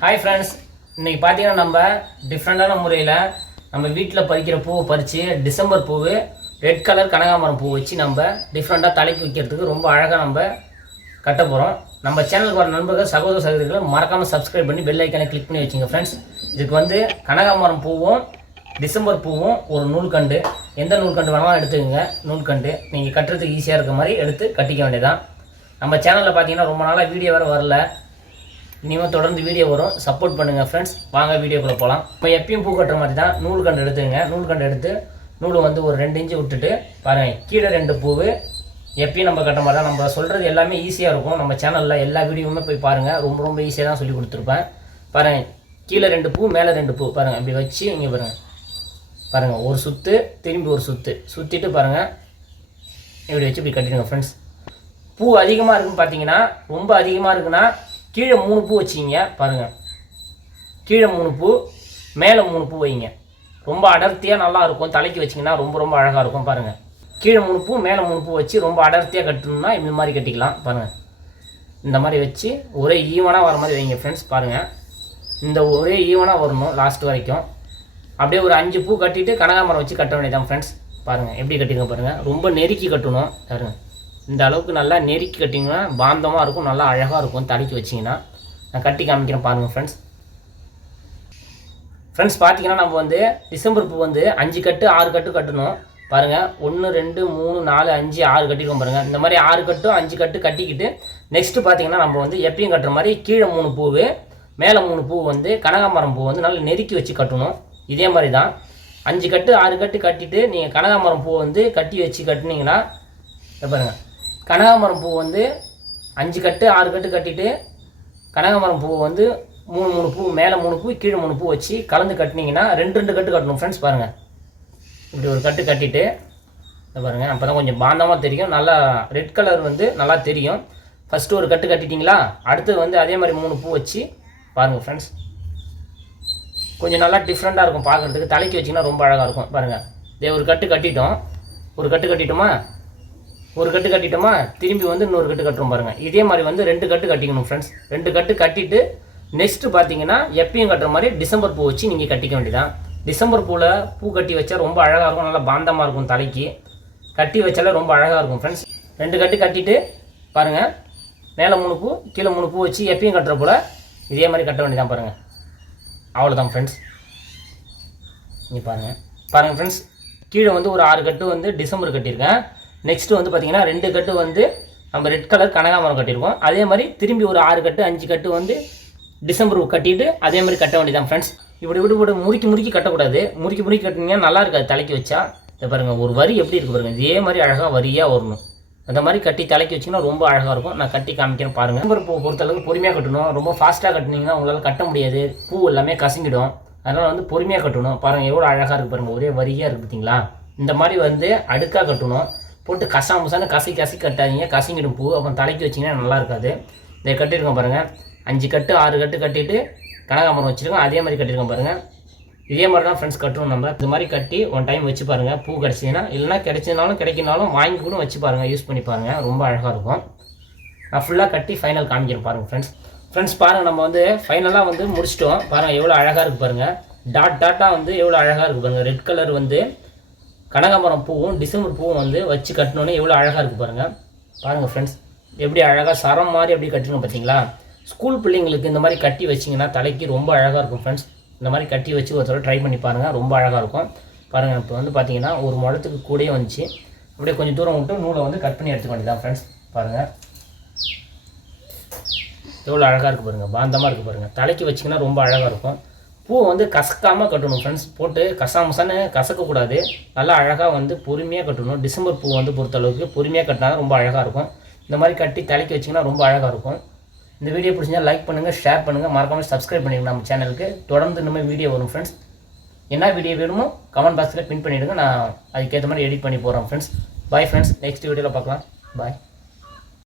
Hi friends இன்றைக்கி பார்த்தீங்கன்னா நம்ம டிஃப்ரெண்ட்டான முறையில் நம்ம வீட்டில் பறிக்கிற பூவை பறித்து டிசம்பர் பூவு ரெட் கலர் கனகாமரம் பூ வச்சு நம்ம டிஃப்ரெண்ட்டாக தலைக்கு வைக்கிறதுக்கு ரொம்ப அழகாக நம்ம கட்ட போகிறோம் நம்ம சேனலுக்கு வர நண்பர்கள் சகோதர சகோதரிகளை மறக்காமல் சப்ஸ்கிரைப் பண்ணி பெல் ஐக்கனை கிளிக் பண்ணி வச்சுங்க ஃப்ரெண்ட்ஸ் இதுக்கு வந்து கனகாமரம் பூவும் டிசம்பர் பூவும் ஒரு நூல்கண்டு. எந்த நூல்கண்டு வேணாலும் எடுத்துக்கோங்க. நூல்கண்டு. நீங்கள் கட்டுறதுக்கு ஈஸியாக இருக்க மாதிரி எடுத்து கட்டிக்க வேண்டியதான் நம்ம சேனலில் பார்த்தீங்கன்னா ரொம்ப நாளாக வீடியோ வேறு வரல. இனிமேல் தொடர்ந்து வீடியோ வரும். சப்போர்ட் பண்ணுங்கள் ஃப்ரெண்ட்ஸ் வாங்க வீடியோக்குள்ளே போகலாம் இப்போ எப்பயும் பூ கட்டுற மாதிரி தான் நூல் கண்டு எடுத்துங்க நூல் கண்டு எடுத்து நூல் வந்து ஒரு ரெண்டு இன்ச்சு விட்டுட்டு பாருங்கள் கீழே ரெண்டு பூவு. எப்பயும் நம்ம கட்ட மாதிரி தான். நம்ம சொல்கிறது எல்லாமே ஈஸியாக இருக்கும். நம்ம சேனலில் எல்லா வீடியோவுமே போய் பாருங்கள் ரொம்ப ரொம்ப ஈஸியாக தான் சொல்லி கொடுத்துருப்பேன். பாருங்கள் கீழே ரெண்டு பூ மேலே ரெண்டு பூ. பாருங்கள் இப்படி வச்சு இங்கே பாருங்கள் பாருங்கள் ஒரு சுற்று திரும்பி ஒரு சுற்று சுற்றிட்டு பாருங்கள் இப்படி வச்சு இப்படி கட்டிடுங்க ஃப்ரெண்ட்ஸ் பூ அதிகமாக இருக்குன்னு பார்த்தீங்கன்னா ரொம்ப அதிகமாக இருக்குன்னா கீழே மூணு பூ வச்சிங்க பாருங்கள் கீழே மூணு பூ மேலே மூணு பூ வைங்க. ரொம்ப அடர்த்தியாக நல்லா இருக்கும். தலைக்கு வச்சிங்கன்னா ரொம்ப ரொம்ப அழகாக இருக்கும் பாருங்கள் கீழே மூணு பூ மேலே மூணு பூ வச்சு ரொம்ப அடர்த்தியாக கட்டணும்னா இந்த மாதிரி கட்டிக்கலாம் பாருங்கள் இந்த மாதிரி வச்சு ஒரே ஈவனாக வர மாதிரி வைங்க ஃப்ரெண்ட்ஸ் பாருங்கள் இந்த ஒரே ஈவனாக வரணும் லாஸ்ட் வரைக்கும். அப்படியே ஒரு அஞ்சு பூ கட்டிட்டு கனகாமரம் வச்சு கட்ட வேண்டியதான் ஃப்ரெண்ட்ஸ் பாருங்கள் எப்படி கட்டிங்க பாருங்கள் ரொம்ப நெருக்கி கட்டணும் பாருங்கள் இந்த அளவுக்கு நல்லா நெருக்கி கட்டிங்கன்னா பாந்தமாக இருக்கும் நல்லா அழகாக இருக்கும். தலைக்கு வச்சிங்கன்னா நான் கட்டி காமிக்கிறேன் பாருங்கள் ஃப்ரெண்ட்ஸ் ஃப்ரெண்ட்ஸ் பார்த்தீங்கன்னா நம்ம வந்து டிசம்பர் பூ வந்து அஞ்சு கட்டு ஆறு கட்டு கட்டணும். பாருங்கள் ஒன்று ரெண்டு மூணு நாலு அஞ்சு ஆறு கட்டிருக்கோம் பாருங்கள் இந்த மாதிரி ஆறு கட்டும் அஞ்சு கட்டு கட்டிக்கிட்டு நெக்ஸ்ட்டு பார்த்தீங்கன்னா நம்ம வந்து எப்பயும் கட்டுற மாதிரி கீழே மூணு பூவு மேலே மூணு பூ வந்து கனகாமரம் பூ வந்து நல்லா நெருக்கி வச்சு கட்டணும். இதே மாதிரி தான். அஞ்சு கட்டு ஆறு கட்டு கட்டிட்டு நீங்கள் கனகாமரம் பூ வந்து கட்டி வச்சு கட்டினீங்கன்னா பாருங்கள் கனகாமரம் பூ வந்து அஞ்சு கட்டு ஆறு கட்டு கட்டிட்டு கனகாமரம் பூ வந்து மூணு மூணு பூ மேலே மூணு பூ கீழே மூணு பூ வச்சு கலந்து கட்டினீங்கன்னா ரெண்டு ரெண்டு கட்டு கட்டணும் ஃப்ரெண்ட்ஸ் பாருங்கள் இப்படி ஒரு கட்டு கட்டிட்டு பாருங்கள் அப்போ தான் கொஞ்சம் பாந்தமாக தெரியும். நல்லா ரெட் கலர் வந்து நல்லா தெரியும். ஃபஸ்ட்டு ஒரு கட்டு கட்டிட்டீங்களா? அடுத்து வந்து அதே மாதிரி மூணு பூ வச்சு பாருங்கள் ஃப்ரெண்ட்ஸ் கொஞ்சம் நல்லா டிஃப்ரெண்ட்டாக இருக்கும் பார்க்குறதுக்கு தலைக்கு வச்சிங்கன்னா ரொம்ப அழகாக இருக்கும். பாருங்கள் இதே ஒரு கட்டு கட்டிட்டோம். ஒரு கட்டு கட்டிட்டோமா? ஒரு கட்டு கட்டிட்டோமா திரும்பி வந்து இன்னொரு கட்டு கட்டுறோம் பாருங்கள் இதே மாதிரி வந்து ரெண்டு கட்டு கட்டிக்கணும் ஃப்ரெண்ட்ஸ் ரெண்டு கட்டு கட்டிட்டு நெக்ஸ்ட்டு பார்த்தீங்கன்னா எப்பயும் கட்டுற மாதிரி டிசம்பர் பூ வச்சு நீங்கள் கட்டிக்க வேண்டியதான் டிசம்பர் பூவில் பூ கட்டி வச்சா ரொம்ப அழகாக இருக்கும் நல்லா பாந்தமாக இருக்கும் தலைக்கு. கட்டி வச்சாலே ரொம்ப அழகாக இருக்கும் ஃப்ரெண்ட்ஸ் ரெண்டு கட்டு கட்டிட்டு பாருங்கள் மேலே மூணு பூ கீழே மூணு பூ வச்சு எப்பயும் கட்டுற போல் இதே மாதிரி கட்ட வேண்டியதான் பாருங்கள் அவ்வளோதான் ஃப்ரெண்ட்ஸ் நீங்கள் பாருங்கள் பாருங்கள் ஃப்ரெண்ட்ஸ் கீழே வந்து ஒரு ஆறு கட்டு வந்து டிசம்பர் கட்டியிருக்கேன். நெக்ஸ்ட்டு வந்து பார்த்திங்கன்னா ரெண்டு கட்டு வந்து நம்ம ரெட் கலர் கனகாமரம் கட்டியிருக்கோம். அதே மாதிரி திரும்பி ஒரு ஆறு கட்டு அஞ்சு கட்டு வந்து டிசம்பர் கட்டிட்டு அதே மாதிரி கட்ட வேண்டியதான் ஃப்ரெண்ட்ஸ் இப்படி இப்படி இப்படி முறுக்கி முறுக்கி கட்டக்கூடாது. முறுக்கி முறுக்கி கட்டினீங்கன்னா நல்லா இருக்காது தலைக்கு வச்சா. இதை பாருங்கள் ஒரு வரி எப்படி இருக்குது பாருங்கள் இதே மாதிரி அழகாக வரியாக வரணும். அந்த மாதிரி கட்டி தலைக்கு வச்சிங்கன்னா ரொம்ப அழகாக இருக்கும். நான் கட்டி காமிக்கிறேன் பாருங்கள் டிசம்பர் பூ பொறுத்தளவுக்கு பொறுமையாக கட்டணும். ரொம்ப ஃபாஸ்ட்டாக கட்டினீங்கன்னா உங்களால் கட்ட முடியாது. பூ எல்லாமே கசங்கிடும் அதனால் வந்து பொறுமையாக கட்டணும். பாருங்கள் எவ்வளோ அழகாக இருக்குது பாருங்கள் ஒரே வரியாக இருக்குது பார்த்தீங்களா இந்த மாதிரி வந்து அடுக்காக கட்டணும். போட்டு கசாமுசான்னு கசி கசி கட்டாதீங்க. கசிங்கிடும் பூ அப்புறம் தலைக்கு வச்சிங்கன்னா நல்லா இருக்காது இதை கட்டியிருக்கோம் பாருங்கள் அஞ்சு கட்டு ஆறு கட்டு கட்டிட்டு கனகாமரம் வச்சுருக்கோம். அதே மாதிரி கட்டியிருக்கோம் பாருங்கள் இதே மாதிரி தான் ஃப்ரெண்ட்ஸ் கட்டணும் நம்ம இது மாதிரி கட்டி ஒன் டைம் வச்சு பாருங்கள் பூ கிடச்சிங்கன்னா இல்லைனா கிடைச்சதுனாலும் கிடைக்கினாலும் வாங்கி கூட வச்சு பாருங்கள் யூஸ் பண்ணி பாருங்கள் ரொம்ப அழகாக இருக்கும். நான் ஃபுல்லாக கட்டி ஃபைனல் காமிக்கிறேன் பாருங்கள் ஃப்ரெண்ட்ஸ் ஃப்ரெண்ட்ஸ் பாருங்கள் நம்ம வந்து ஃபைனலாக வந்து முடிச்சிட்டோம். பாருங்கள் எவ்வளோ அழகாக இருக்குது பாருங்கள் டாட் டாட்டாக வந்து எவ்வளோ அழகாக இருக்குது பாருங்கள் ரெட் கலர் வந்து கனகாமரம் பூவும் டிசம்பர் பூவும் வந்து வச்சு கட்டினோன்னே எவ்வளோ அழகாக இருக்குது பாருங்கள் பாருங்கள் ஃப்ரெண்ட்ஸ் எப்படி அழகாக சரம் மாதிரி எப்படி கட்டணும் பார்த்தீங்களா ஸ்கூல் பிள்ளைங்களுக்கு இந்த மாதிரி கட்டி வச்சிங்கன்னா தலைக்கு ரொம்ப அழகாக இருக்கும் ஃப்ரெண்ட்ஸ் இந்த மாதிரி கட்டி வச்சு ஒரு தடவை ட்ரை பண்ணி பாருங்கள் ரொம்ப அழகாக இருக்கும். பாருங்கள் இப்போ வந்து பார்த்தீங்கன்னா ஒரு முழத்துக்கு கூடயே வந்துச்சு. அப்படியே கொஞ்சம் தூரம் விட்டு நூலை வந்து கட் பண்ணி எடுத்துக்க வேண்டியதான் ஃப்ரெண்ட்ஸ் பாருங்கள் எவ்வளோ அழகாக இருக்குது பாருங்கள் பாந்தமாக இருக்குது பாருங்கள் தலைக்கு வச்சிங்கன்னா ரொம்ப அழகாக இருக்கும். பூ வந்து கசக்காமல் கட்டணும் ஃப்ரெண்ட்ஸ் போட்டு கசாமசான்னு கசக்கக்கூடாது. நல்லா அழகாக வந்து பொறுமையாக கட்டணும். டிசம்பர் பூ வந்து பொறுத்தளவுக்கு பொறுமையாக கட்டினா ரொம்ப அழகாக இருக்கும். இந்த மாதிரி கட்டி தலைக்கு வச்சிங்கன்னா ரொம்ப அழகாக இருக்கும். இந்த வீடியோ பிடிச்சிருந்தா லைக் பண்ணுங்கள் ஷேர் பண்ணுங்கள் மறக்காமல் சப்ஸ்கிரைப் பண்ணிடுங்க நம்ம சேனலுக்கு தொடர்ந்து இந்த வீடியோ வரும் ஃப்ரெண்ட்ஸ் என்ன வீடியோ வேணுமோ கமெண்ட் பாக்ஸில் பின் பண்ணிவிடுங்க நான் அதுக்கேற்ற மாதிரி எடிட் பண்ணி போகிறேன் ஃப்ரெண்ட்ஸ் பாய் ஃப்ரெண்ட்ஸ் நெக்ஸ்ட் வீடியோவில் பார்க்கலாம். பாய்